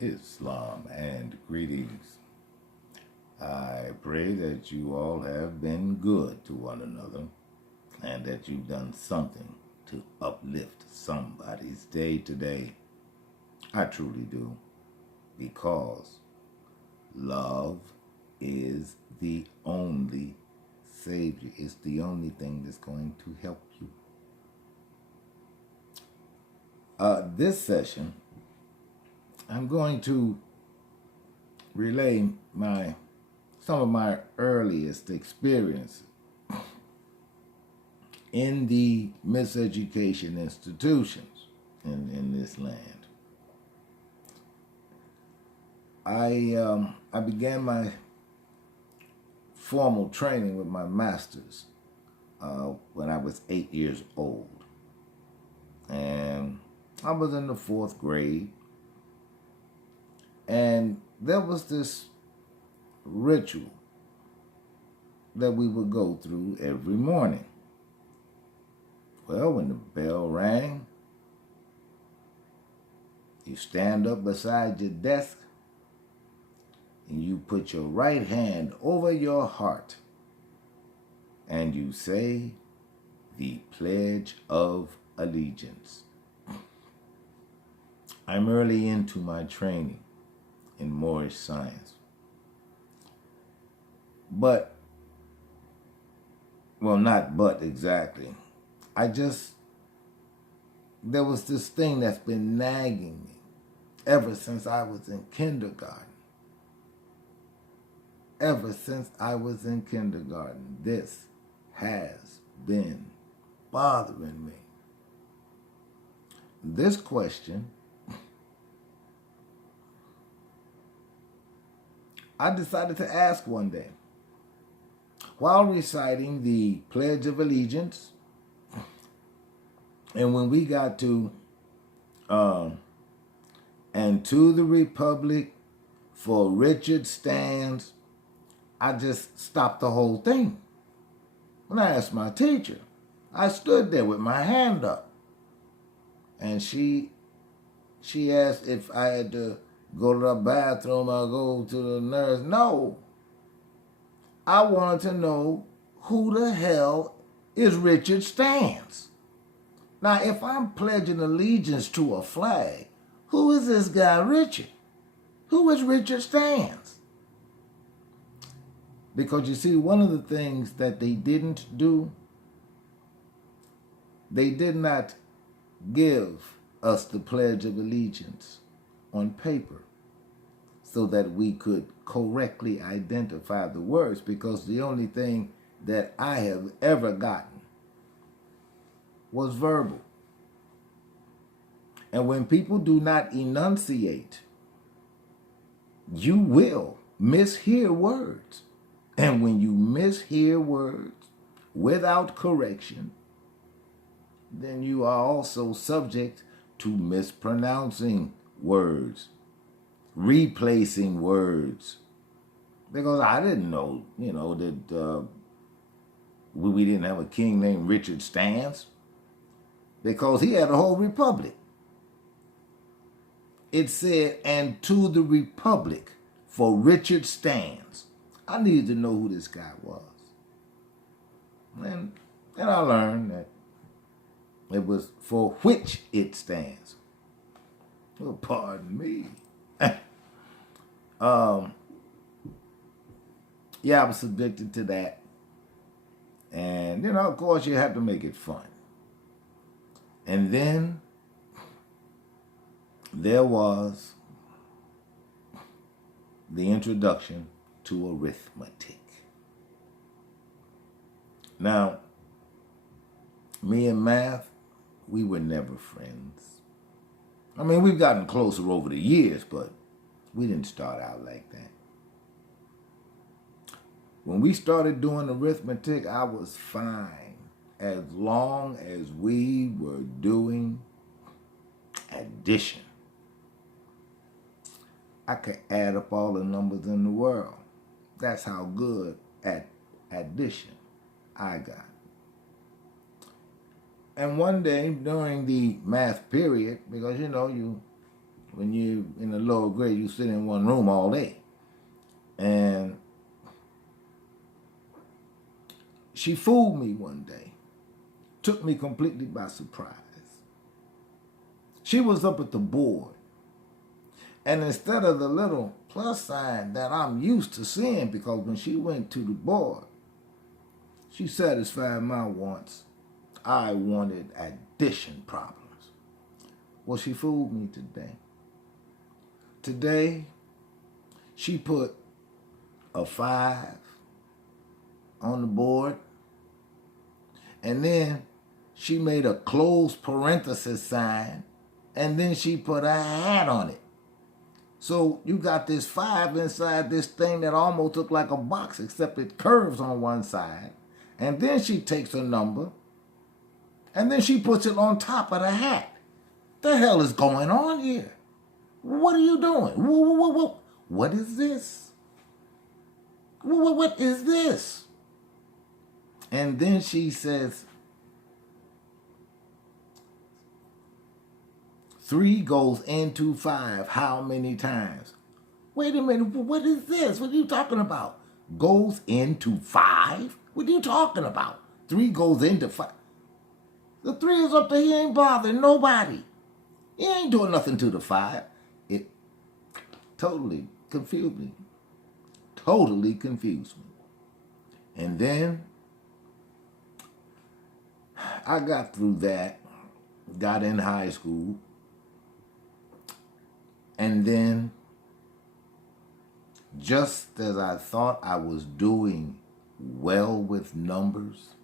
Islam and greetings. I pray that you all have been good to one another and that you've done something to uplift somebody's day today. I truly do, because love is the only Savior. It's the only thing that's going to help you. This session, I'm going to relay some of my earliest experiences in the miseducation institutions in this land. I began my formal training with my master's when I was 8 years old. And I was in the 4th grade. And there was this ritual that we would go through every morning. Well, when the bell rang, you stand up beside your desk and you put your right hand over your heart and you say the Pledge of Allegiance. I'm early into my training in Moorish science. But, well, not but exactly. There was this thing that's been nagging me ever since I was in kindergarten. Ever since I was in kindergarten, this has been bothering me. This question, I decided to ask one day while reciting the Pledge of Allegiance, and when we got to and to the Republic for Richard Stanz, I just stopped the whole thing. When I asked my teacher, I stood there with my hand up, and she asked if I had to go to the bathroom or go to the nurse. No. I wanted to know who the hell is Richard Stanz. Now, if I'm pledging allegiance to a flag, who is this guy Richard? Who is Richard Stanz? Because you see, one of the things that they didn't do, they did not give us the Pledge of Allegiance on paper so that we could correctly identify the words, because the only thing that I have ever gotten was verbal. And when people do not enunciate, you will mishear words. And when you mishear words without correction, then you are also subject to mispronouncing words, replacing words. Because I didn't know, that we didn't have a king named Richard Stanz, because he had a whole republic. It said, and to the Republic for Richard Stanz. I needed to know who this guy was. And I learned that it was for which it stands. Well, pardon me. Yeah, I was subjected to that. And, of course, you have to make it fun. And then there was the introduction to arithmetic. Now, me and math, we were never friends. I mean, we've gotten closer over the years, but we didn't start out like that. When we started doing arithmetic, I was fine as long as we were doing addition. I could add up all the numbers in the world. That's how good at addition I got. And one day during the math period, because you When you in the lower grade, you sit in one room all day. And she fooled me one day. Took me completely by surprise. She was up at the board. And instead of the little plus sign that I'm used to seeing, because when she went to the board, she satisfied my wants. I wanted addition problems. Well, she fooled me today. Today, she put a 5 on the board, and then she made a closed parenthesis sign, and then she put a hat on it. So you got this 5 inside this thing that almost looked like a box, except it curves on one side. And then she takes a number, and then she puts it on top of the hat. The hell is going on here? What are you doing? What is this? What is this? And then she says, 3 goes into 5 how many times? Wait a minute, what is this? What are you talking about? Goes into 5? What are you talking about? 3 goes into 5. The 3 is up there, he ain't bothering nobody. He ain't doing nothing to the 5. It totally confused me. Totally confused me. And then I got through that, got in high school, and then just as I thought I was doing well with numbers,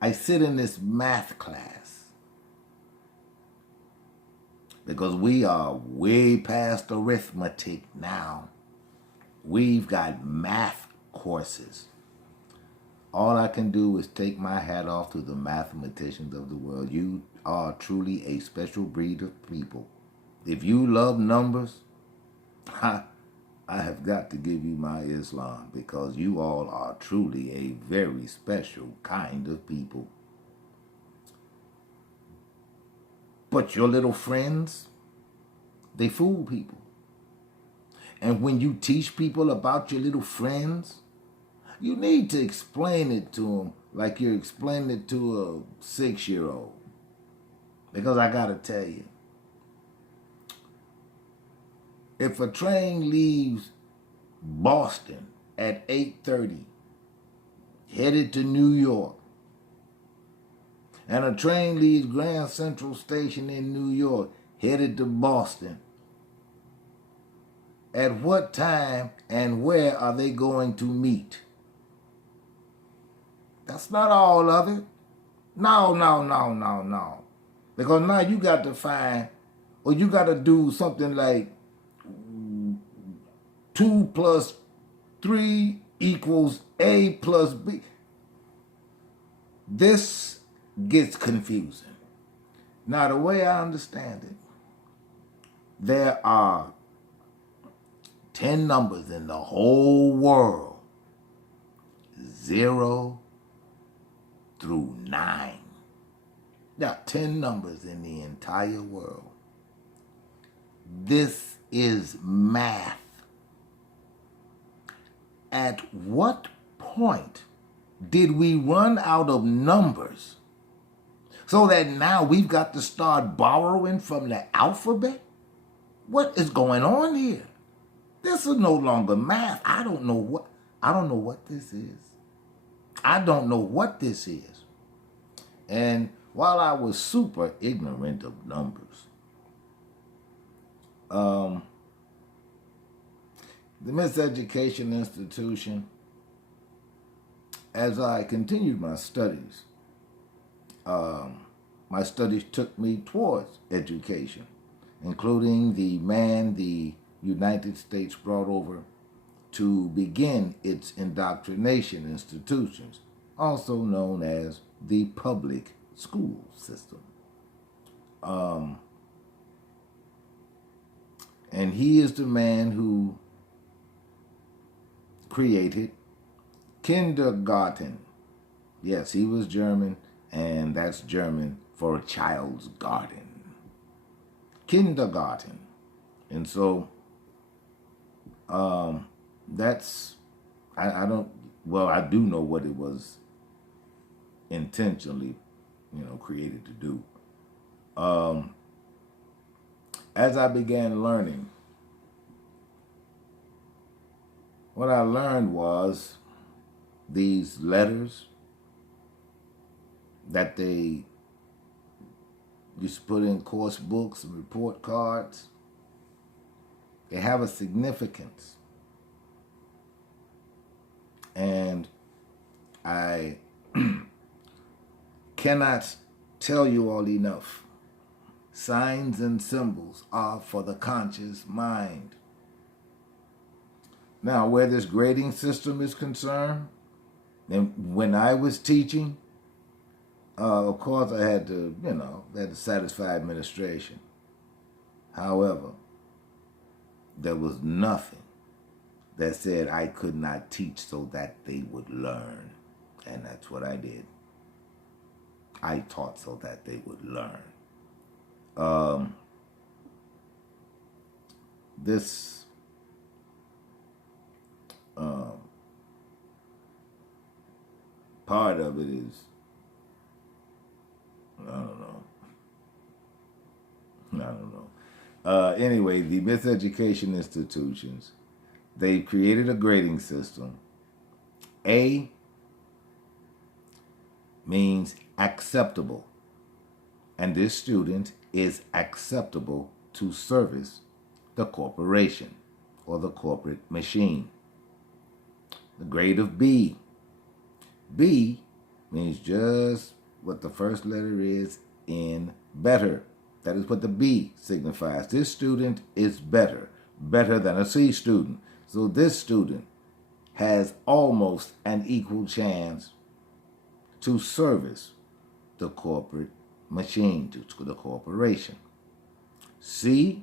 I sit in this math class because we are way past arithmetic now. We've got math courses. All I can do is take my hat off to the mathematicians of the world. You are truly a special breed of people. If you love numbers, I have got to give you my Islam, because you all are truly a very special kind of people. But your little friends, they fool people. And when you teach people about your little friends, you need to explain it to them like you're explaining it to a 6-year-old. Because I got to tell you, if a train leaves Boston at 8:30, headed to New York, and a train leaves Grand Central Station in New York, headed to Boston, at what time and where are they going to meet? That's not all of it. No. Because now you got to find, or you got to do something like 2 plus 3 equals A plus B. This gets confusing. Now, the way I understand it, there are 10 numbers in the whole world, 0 through 9. There are 10 numbers in the entire world. This is math. At what point did we run out of numbers so that now we've got to start borrowing from the alphabet? What is going on here? This is no longer math. I don't know what this is. I don't know what this is. And while I was super ignorant of numbers, the miseducation institution, as I continued my studies took me towards education, including the man the United States brought over to begin its indoctrination institutions, also known as the public school system. And he is the man who created kindergarten. Yes, he was German, and that's German for a child's garden, kindergarten. And so that's, I don't, well, I do know what it was intentionally, created to do. As I began learning, what I learned was these letters that they used to put in course books and report cards, they have a significance. And I cannot tell you all enough. Signs and symbols are for the conscious mind. Now, where this grading system is concerned, and when I was teaching, of course I had to, satisfy administration. However, there was nothing that said I could not teach so that they would learn. And that's what I did. I taught so that they would learn. This part of it is, I don't know. Anyway, the miseducation institutions, they created a grading system. A means acceptable, and this student is acceptable to service the corporation or the corporate machine. The grade of B. B means just what the first letter is in better. That is what the B signifies. This student is better than a C student. So this student has almost an equal chance to service the corporate machine, to the corporation. C,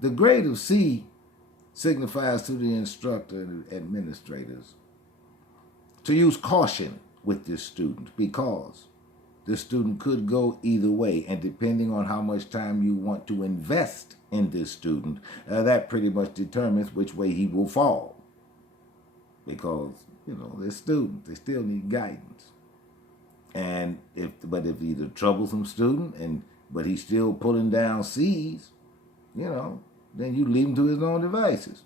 the grade of C signifies to the instructor and administrators to use caution with this student, because the student could go either way, and depending on how much time you want to invest in this student, that pretty much determines which way he will fall. Because, they're students, they still need guidance. And if he's a troublesome student, but he's still pulling down C's, then you leave him to his own devices.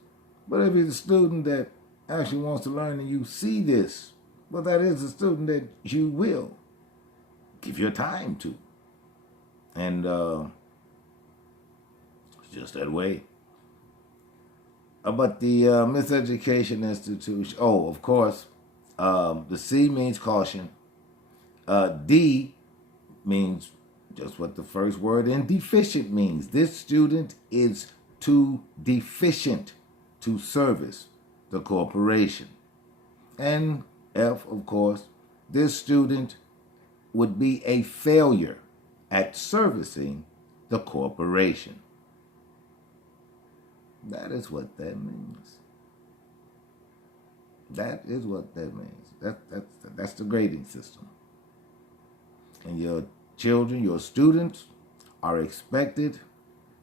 But if he's a student that actually wants to learn and you see this, well, that is a student that you will give your time to. And it's just that way. But the miseducation institution, of course, the C means caution. D means just what the first word in deficient means. This student is too deficient to service the corporation. And F, of course, this student would be a failure at servicing the corporation. That is what that means. That is what that means. That's the grading system. And your children, your students, are expected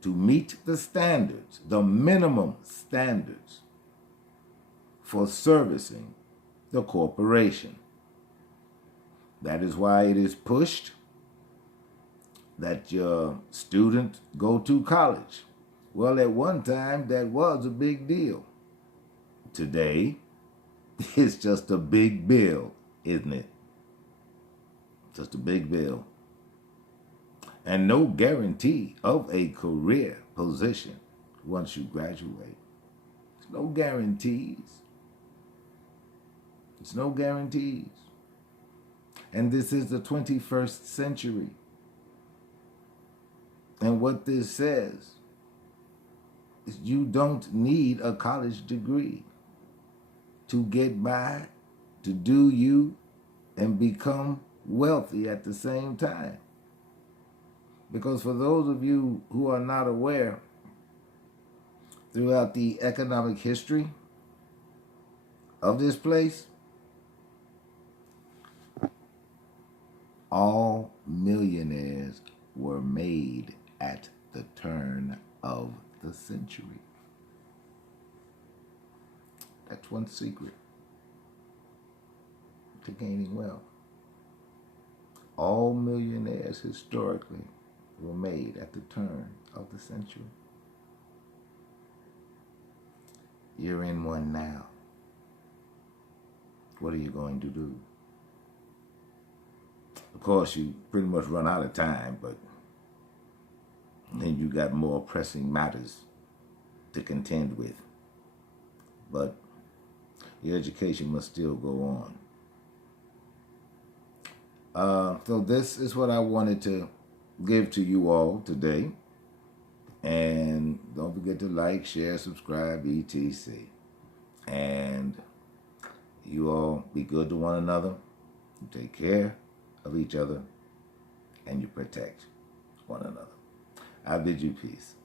to meet the standards, the minimum standards for servicing the corporation. That is why it is pushed that your student go to college. Well, at one time, that was a big deal. Today, it's just a big bill, isn't it? Just a big bill. And no guarantee of a career position once you graduate. There's no guarantees. There's no guarantees. And this is the 21st century. And what this says is you don't need a college degree to get by, to do you, and become wealthy at the same time. Because for those of you who are not aware, throughout the economic history of this place, All millionaires were made at the turn of the century. That's one secret to gaining wealth. All millionaires historically were made at the turn of the century. You're in one now. What are you going to do? Of course, you pretty much run out of time, but then you got more pressing matters to contend with. But your education must still go on. So this is what I wanted to give to you all today. And don't forget to like, share, subscribe, etc. And you all be good to one another. You take care of each other. And you protect one another. I bid you peace.